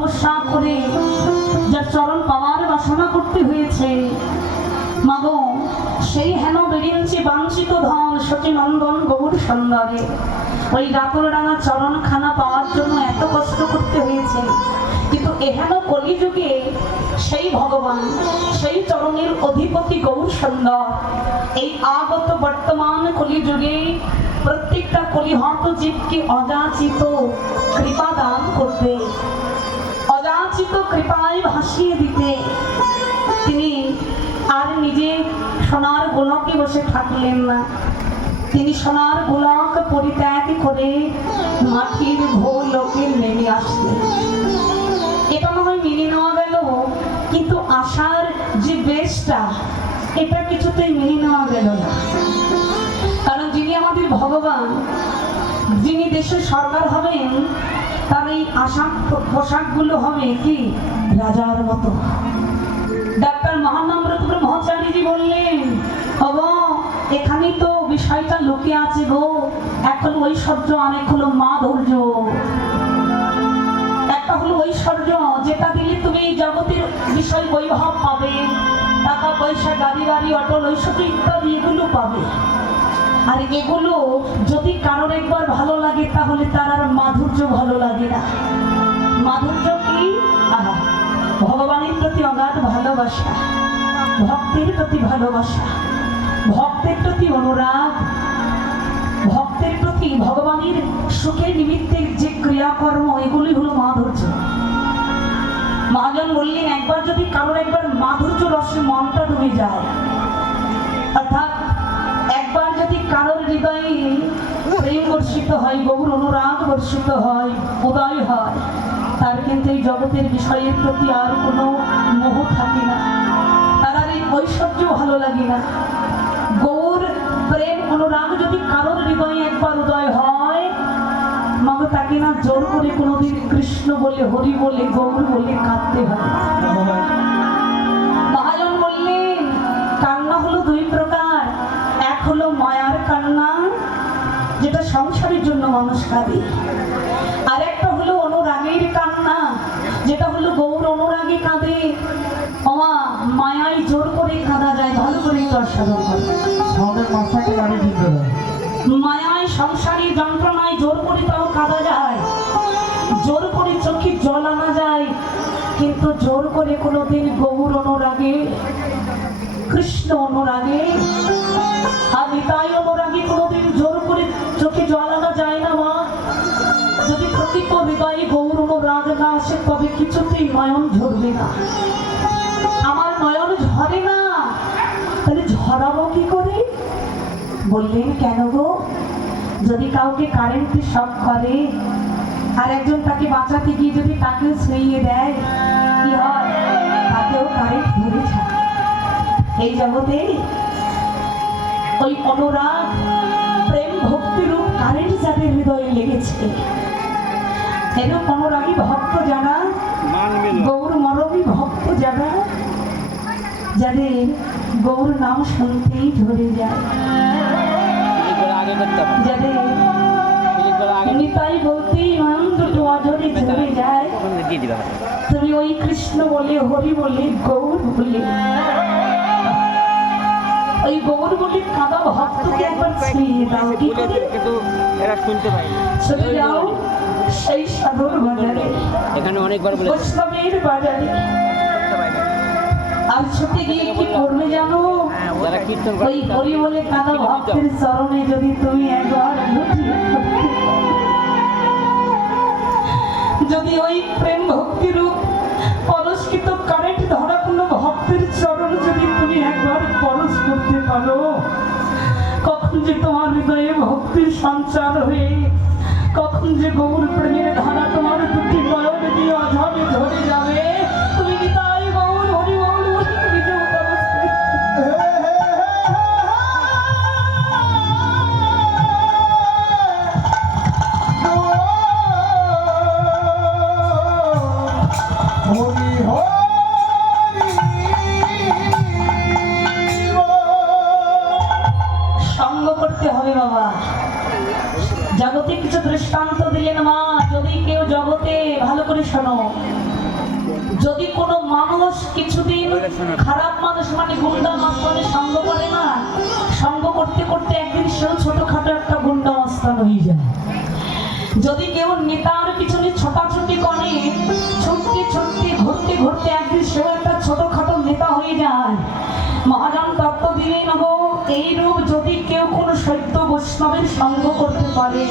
তপস্যা করে যার চরণ পাওয়ার বাসনা করতে হয়েছে, মাগো সেই হেন বেরিয়েছে বাঞ্ছিত ধন সচিনন্দন গৌর সুন্দরে ওই গাতলডাঙ্গা চরণখানা পাওয়ার জন্য এত কষ্ট করতে হয়েছে। কিন্তু এহেন কলিযুগে সেই ভগবান, সেই চরণের অধিপতি গৌর সুন্দর এই আগত বর্তমান কলিযুগে প্রত্যেকটা কলিহত জীবকে অযাচিত কৃপা দান করতে, অযাচিত কৃপায় ভাসিয়ে দিতে তিনি আর নিজে সোনার গোলকে বসে থাকলেন না। তিনি সোনার গোলক পরিত্যাগ করে মাটির ভূলোকে নেমে আসলেন। এটা না হয় মেনে নেওয়া গেল, কিন্তু আশার যে বেশটা এটা কিছুতেই মেনে নেওয়া গেল না। কারণ যিনি আমাদের ভগবান, যিনি দেশের সরকার হবেন, তার এই পোশাকগুলো হবে কি রাজার মতো। ডাক্তার মহানম্রত ব্রহ্মচারীজি বললেন, এখানেই তো বিষয়টা লুকিয়ে আছে গো, এখন ঐশ্বর্য আর এক হলো মাধুর্য। একটা হলো ঐশ্বর্য, যেটা দিলে তুমি জগতের বিষয় বৈভব পাবে, টাকা পয়সা, গাড়ি বাড়ি, অটল ঐশ্বর্য ইত্যাদি এগুলো পাবে। আর এগুলো যদি কারোর একবার ভালো লাগে তাহলে তার আর মাধুর্য ভালো লাগে না। মাধুর্য কি? ভগবানের প্রতি অগাধ ভালোবাসা, ভক্তের প্রতি ভালোবাসা, ভক্তের প্রতি অনুরাগ, ভক্তের প্রতি ভগবানের সুখের নিমিত্তে যে ক্রিয়াকর্ম, এগুলি হলো মাধুর্য। মহাজন বললেন, একবার যদি কারোর একবার মাধুর্য রসে মনটা ডুবে যায়, অর্থাৎ একবার যদি কারোর হৃদয়ে প্রেম বর্ষিত হয়, গৌর অনুরাগ বর্ষিত হয়, উদয় হয়, তার কিন্তু এই জগতের বিষয়ের প্রতি আর কোনো মোহ থাকে না, তার আর এই ঐশ্বর্য ভালো লাগে না। গৌর প্রেম অনুরাগ যদি কারোর হৃদয়ে একবার উদয় হয়, মাগো তাকে না জোর করে কোনোদিন কৃষ্ণ বলে, হরি বলে, গৌর বলে কাঁদতে হয়। মহাজন বললেন, কান্না হলো দুই প্রকার। এক হলো মায়ার কান্না, যেটা সংসারের জন্য মানুষ কাঁদে, আর একটা হলো অনুরাগের কান্না, যেটা হলো গৌর অনুরাগে কাঁদে। মায়ায় জোর করে কাঁদা যায়, ভালো করে সাধন করে। মায়ায় সংসারী যন্ত্রণায় জোর করে তাও কাঁদা যায়, জোর করে চোখে জল আনা যায়, কিন্তু জোর করে কোনোদিন গৌর অনুরাগে, কৃষ্ণ অনুরাগে, আর নিতাই অনুরাগে কোনোদিন জোর করে চোখে জল আনা যায় না। মা, যদি প্রকৃত হৃদয়ে গৌর অনুরাগ না আসে, তবে কিছুতেই নয়ন ঝরবে না। আমার নয়ন ঝরে না, তাহলে ঝরাবো কি করে? বললেন, কেন গো? যদি কাউকে কারেন্টে শক করে আর একজন তাকে বাঁচাতে গিয়ে যদি তাকে ছুঁয়ে দেয়, কি হয়? তাকেও কারেন্ট ধরে যায়। এই জগতে ওই অনুরাগ, প্রেম, ভক্তিরূপ কারেন্ট যাদের হৃদয়ে লেগেছে, এরূপ অনুরাগী ভক্ত যারা, গৌর মরমী ভক্ত যারা, যাদের গৌর নাম শুনতেই ধরে যায়, যাদের নিতাই বলতেই নাম দুটো অজরে ঝরে যায়, তুমি ওই কৃষ্ণ বলে, হরি বলে, গৌর বলে, ওই গৌর বলে কাদা ভক্তকে একবার ছুঁয়ে দাও, কি করে? চলে যাও সেই সাগর বাজারে, এখানে অনেকবার বলে বৈষ্ণবের বাজারে, আর ছুটে গিয়ে কি করবে জানো? ওই হরি বলে কাদা ভক্তের চরণে যদি তুমি একবার যদি ওই প্রেম ভক্তিরূপ পরস্কৃত কারেন্ট ধরা কোনো ভক্তের চরণ যদি তুমি একবার পরশ করতে পারো, কখন যে তোমার হৃদয়ে ভক্তির সঞ্চার হয়ে, কখন যে গৌর প্রেমের ধারা তোমার দুটি নয়ন দিয়ে অঝরে ঝরে যাবে, তুমি নিতাই গৌর হরি বল নিজে সঙ্গ করতে হবে। বাবা জগতে কিছু দৃষ্টান্ত দিলেন মা, যদি কেউ জগতে যদি কোনো মানুষ কিছুদিন খারাপ মানুষ মানে গুন্ডা মাস্তানের সঙ্গ করে না, সঙ্গ করতে করতে একদিন সেও ছোটখাটো একটা গুন্ডা মাস্তান হয়ে যায়। যদি কেউ নেতার পিছনে ছোটাছুটি করে, ছুটতে ছুটতে ঘুরতে ঘুরতে একদিন সেও একটা ছোটখাটো নেতা হয়ে যায়। মহাজন তত্ত্ব দিলেন গো, এই রূপ যদি কেউ কোনো সত্য বৈষ্ণবের সঙ্গ করতে পারে,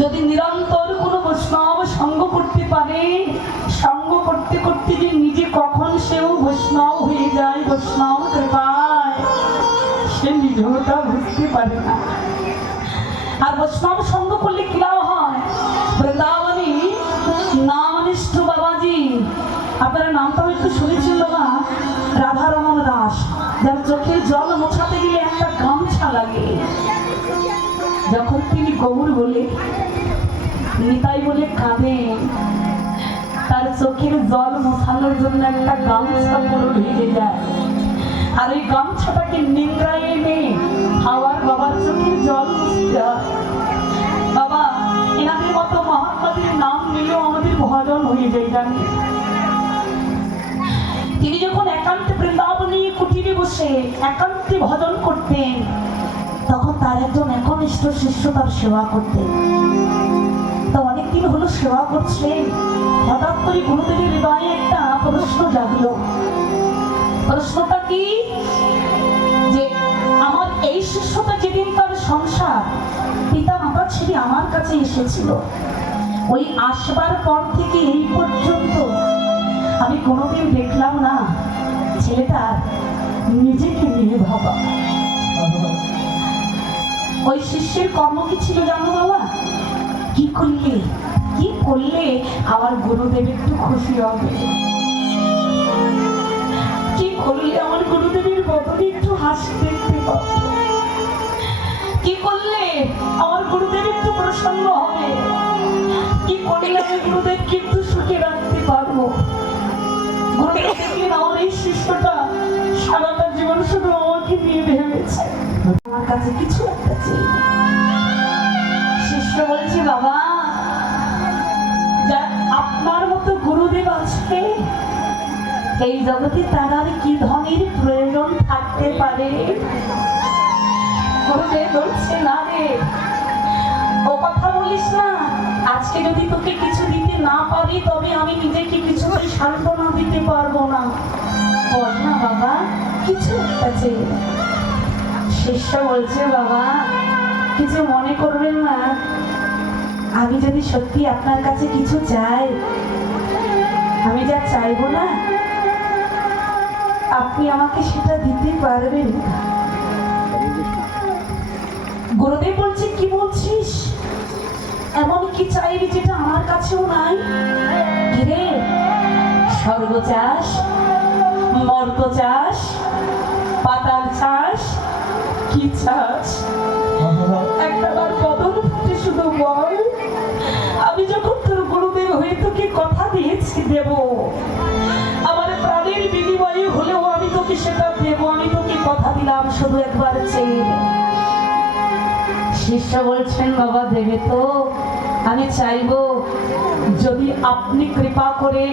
যদি নিরন্তর কোনো বৈষ্ণব সঙ্গ করতে পারে, সঙ্গ করতে করতে যে নিজে কখন সেও বৈষ্ণব হয়ে যায় বৈষ্ণব কৃপায়, সে নিজেও তা বুঝতে পারে না। আর বৈষ্ণব সঙ্গ করলে কি লাভ হয়? বৃন্দাবনী নামনিষ্ঠ বাবাজি, আপনারা নামটা একটু শুনেছেন বাবা, রাধারমন দাস, যার চোখের জল মোছাতে গেলে একটা গামছা লাগে। যখন তিনি গৌর বলে নিতাই বলে কাঁদেন, তার চোখের জল মোছানোর জন্য একটা গামছা পুরো ভিজে যায়। আর ওই গামছাটাকে নিংড়ায় এনে হাওয়ার বাবার চোখের জল মুছতে হয়। বাবা, এনাদের মতো মহাত্মাদের নাম নিলেও আমাদের ভজন হয়ে যায় জানেন। তিনি যখন একান্তে বৃন্দাবনী কুটিরে বসে একান্তে ভজন করতেন, তখন তার একজন একনিষ্ঠ শিষ্য তার সেবা করতেন। তো অনেকদিন হলো সেবা করছেন, হঠাৎ করে গুরুদেবের হৃদয়ে একটা প্রশ্ন জাগলো। প্রশ্নটা কি? যে আমার এই শিষ্যটা যেদিন তার সংসার পিতা মাতা ছেড়ে আমার কাছে এসেছিল, ওই আসবার পর থেকে এই পর্যন্ত আমি কোনোদিন দেখলাম না ছেলেটা নিজেকে নিয়ে ভাবা। ওই শিষ্যের কর্ম কি ছিল জানো বাবা? কি করলে আমার গুরুদেব একটু খুশি হবে, কি করলে আমার গুরুদেবের বদলে একটু হাসি দেখতে পাবো, কি করলে আমার গুরুদেব একটু প্রসন্ন হবে, কি করলে আমি গুরুদেবকে একটু সুখে রাখতে পারবো। গুরুদেব দেখলেন আমার এই শিষ্যটা সারাটা জীবন শুধু আমাকে নিয়ে ভেবেছে, আমার কাছে কিছু একটা চাই। শিষ্য বলছে, বাবা, যা আপনার মতো গুরুদেব আছে এই জগতে, তার আর কি ধনের প্রয়োজন থাকতে পারে? গুরুদেব বলছে, না রে, ও কথা বলিস না। আজকে যদি তোকে কিছু দিতে না পারি, তবে আমি নিজেকে কিছু সান্ত্বনা দিতে পারবো না। বল না বাবা, কিছু আছে। শিষ্য বলছে, বাবা কিছু মনে করবেন না, আমি যদি সত্যি আপনার কাছে কিছু চাই, আমি যা চাইবো না আপনি আমাকে সেটা দিতে পারবেন। গুরুদেব বলছে, কি বলছিস? এমন কি চাইবি যেটা আমার কাছেও নাই? কিরে, স্বর্গ চাস, মর্ত চাস, পাতাল চাস, কি চাস? একটা বার কদম ফুটে শুধু বল, আমি যখন তোর গুরুদেব হয়ে তোকে কথা দিয়েছি দেব, আমার প্রাণের বিনিময়ে হলেও আমি তোকে সেটা দেব, আমি তোকে কথা দিলাম, শুধু একবার চেয়ে। শিষ্য বলছেন, বাবা দেবে তো? আমি চাইবো যদি আপনি কৃপা করে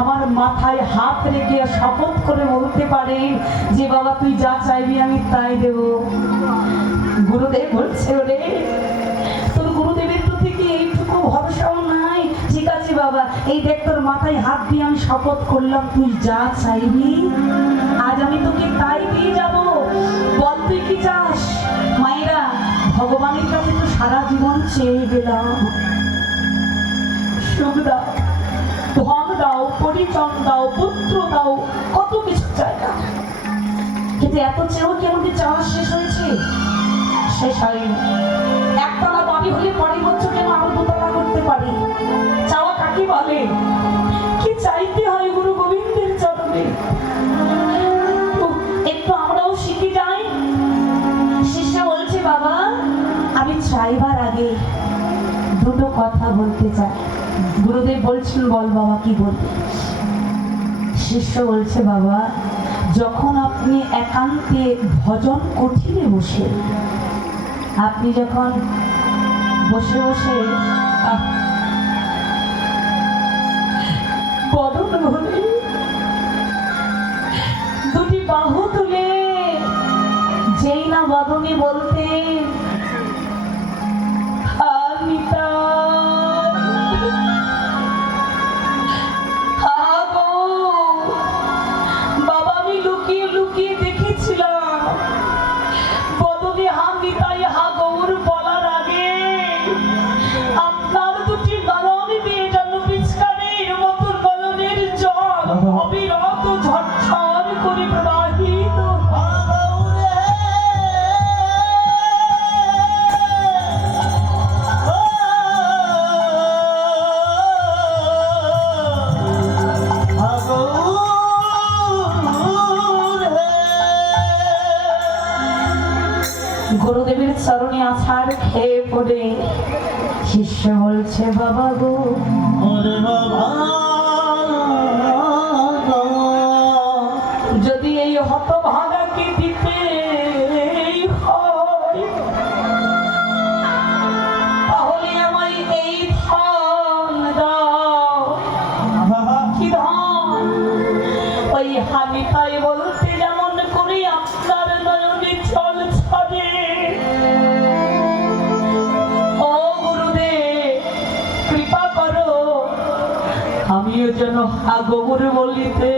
আমার মাথায় হাত রেখে শপথ করে বলতে পারেন যে বাবা তুই যা চাইবি আমি তাই দেব। গুরুদেব বলছে, ওরে তোর গুরুদেবের প্রতি কি এইটুকু ভরসাও নাই? ঠিক আছে বাবা, এই দেখ তোর মাথায় হাত দিয়ে আমি শপথ করলাম, তুই যা চাইবি আজ আমি তোকে তাই দিয়ে যাব। বল তুই কি চাস? মায়েরা, ভগবানের কাছে তো সারা জীবন চেয়ে গেলাম, সুখ দাও, ধন দাও, পরিজন দাও, পুত্র দাও, কত কিছু চাই না, কিন্তু এত চেয়েও কি আমাদের চাওয়া শেষ হয়েছে? শেষ হয়নি। একতলা বাড়ি হলে পরের বছর যেন আরো দোতলা করতে পারি। চাওয়া কাকে বলে? কি চাইতে হয় গুরু গোবিন্দের চরণে, একটু আমরাও শিখে যাই। শিষ্য বলছে, বাবা আমি চাইবার আগে দুটো কথা বলতে চাই। গুরুদেব বলছেন, বল বাবা কি বলতে? শিষ্য বলছে, বাবা যখন আপনি একান্তে ভজন কঠিনে বসে, আপনি যখন বসে বসে বদন চরণে আছাড় খেয়ে পড়ে শিষ্য বলছে বাবা গো, ওরে বাবা যদি এই হতভাগাকে দিতে হয় তাহলে আমায় এই ধন দাও। কি ধন? ওই হানিতাই বলতে যেমন করে আপনার নয়নে জল ছড়ে, ও গুরুদেব কৃপা করো আমিও যেন হাগবুর বলিতে